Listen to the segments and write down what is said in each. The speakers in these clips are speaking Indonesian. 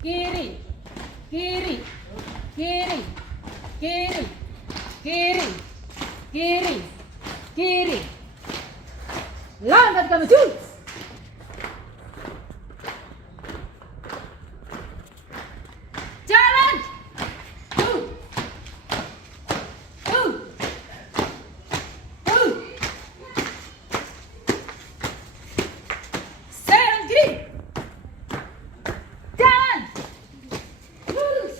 kiri, kiri, kiri, kiri, kiri, kiri, kiri. Langkah maju. Jalan. Serang kiri. Jalan. Lurus.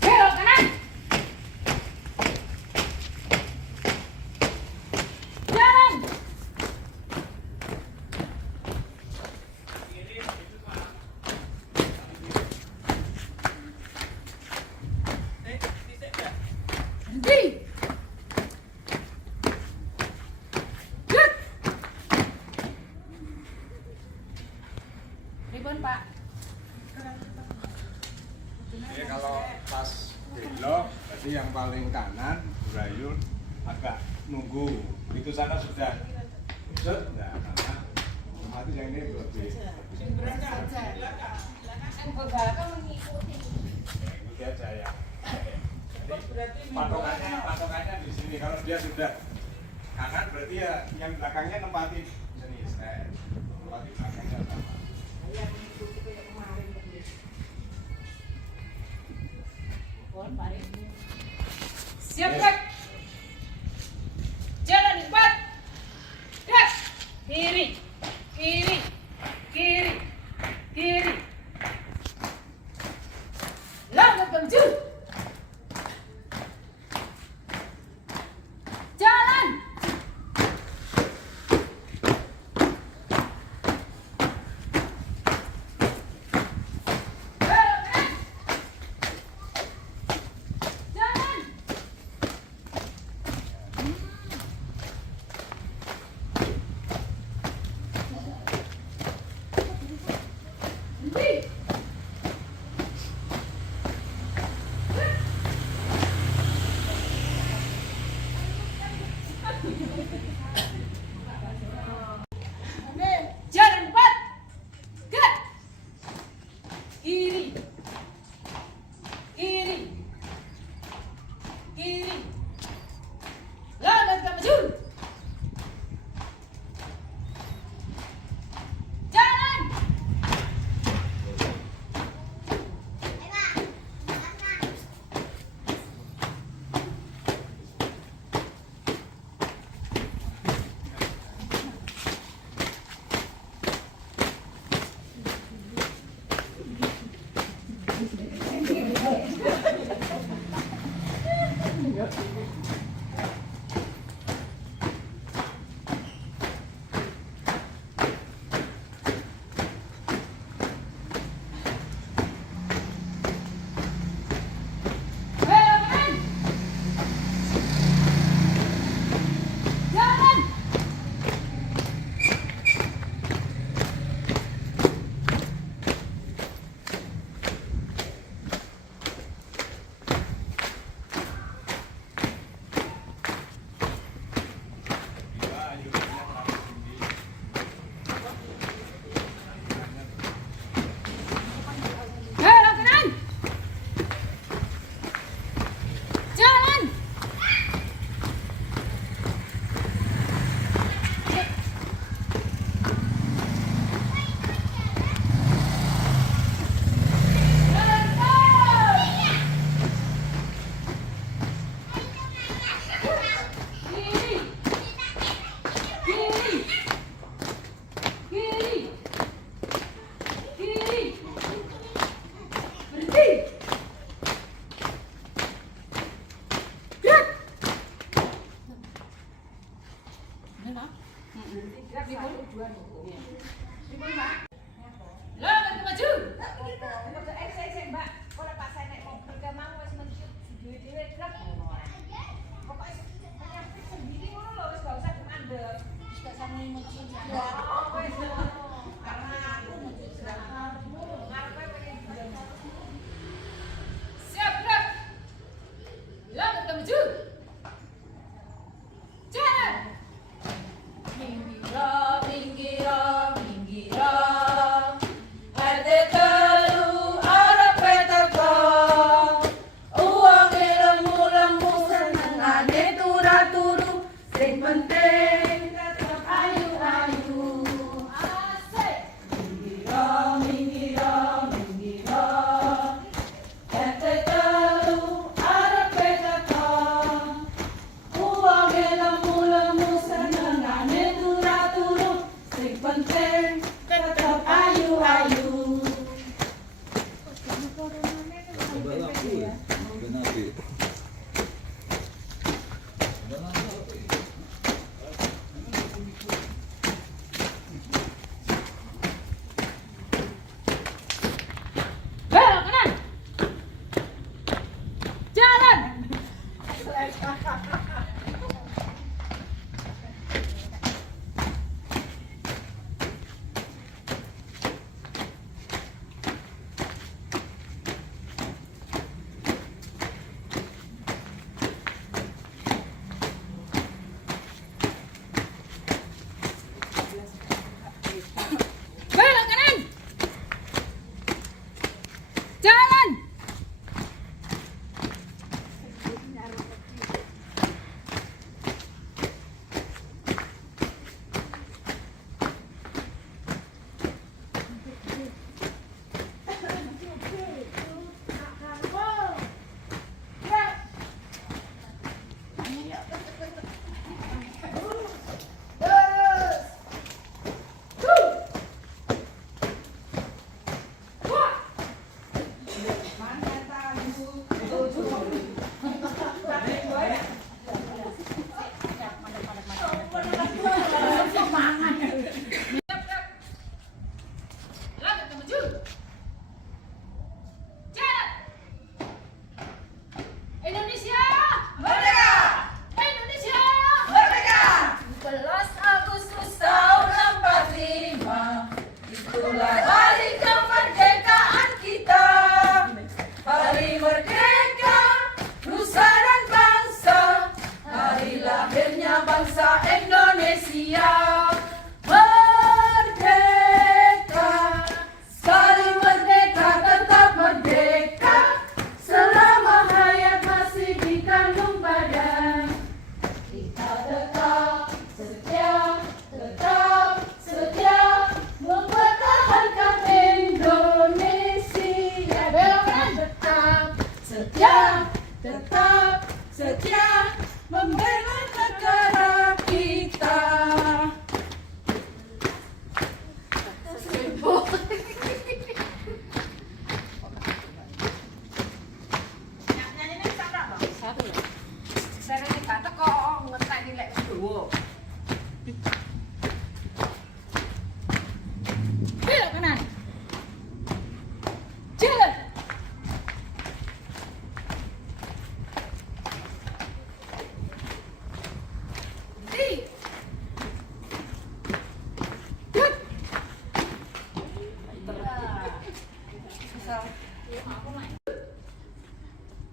Belok kanan. Jalan. Berhenti. Gut. Ribon, Pak. Jadi kalau pas belok, berarti yang paling kanan berayun agak nunggu. Itu sana sudah set, nah karena otomatis yang ini lebih ikuti aja ya. Jadi patokannya di sini. Kalau dia sudah kanan berarti ya yang belakangnya nempatin sini, nempatin belakangnya sama. Siap, Pak. Jalan 4. Gerak. Kiri, kiri, kiri, kiri. Langkah maju. Jalan. Belok kanan. Jalan.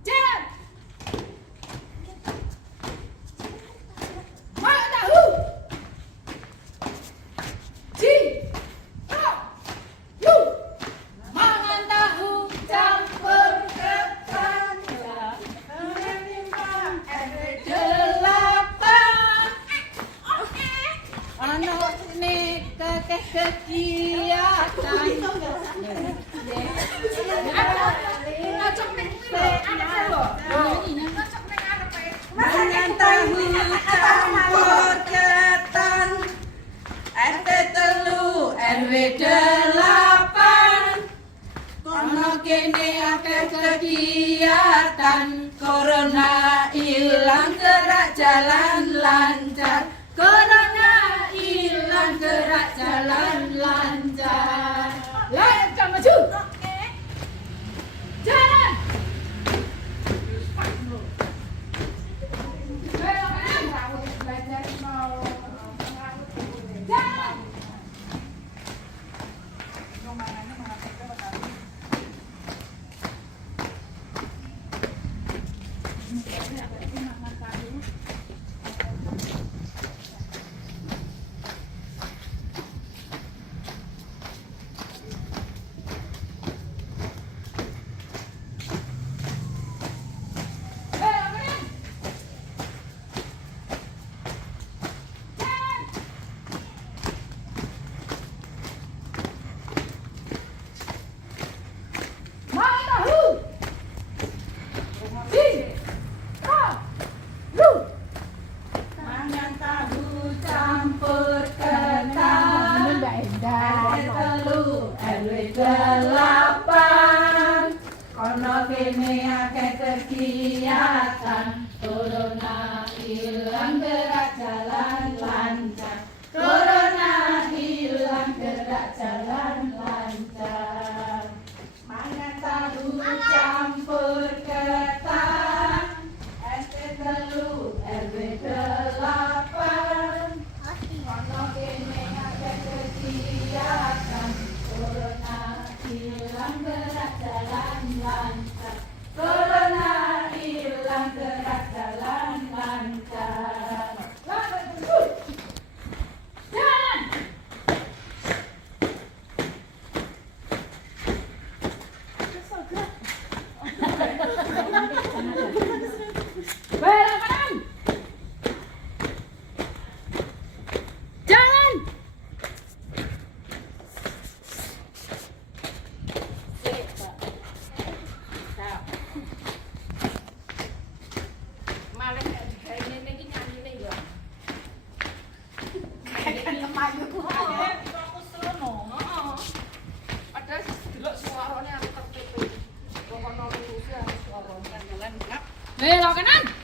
Jalan. Mangan tahu. Mangan tahu campur ketan. Ano ini kakek kegiatan. Mangan tahu campur ketan RT.03 Kono kene akeh kegiatan Corona ilang gerak jalan lancar Corona ilang gerak jalan lancar Lanjut maju. Jalan. Jalan. Mangan tahu campur ketan RW.08 Kono kene akeh kegiatan Corona ilang gerak jalan lancar Corona ilang gerak jalan lancar Mangan tahu campur ketan RW.08 Kono kene akeh kegiatan Corona ilang gerak jalan lancar Corona ilang gerak jalan lancar Jalan. Belok kanan. Jalan. Belok kanan.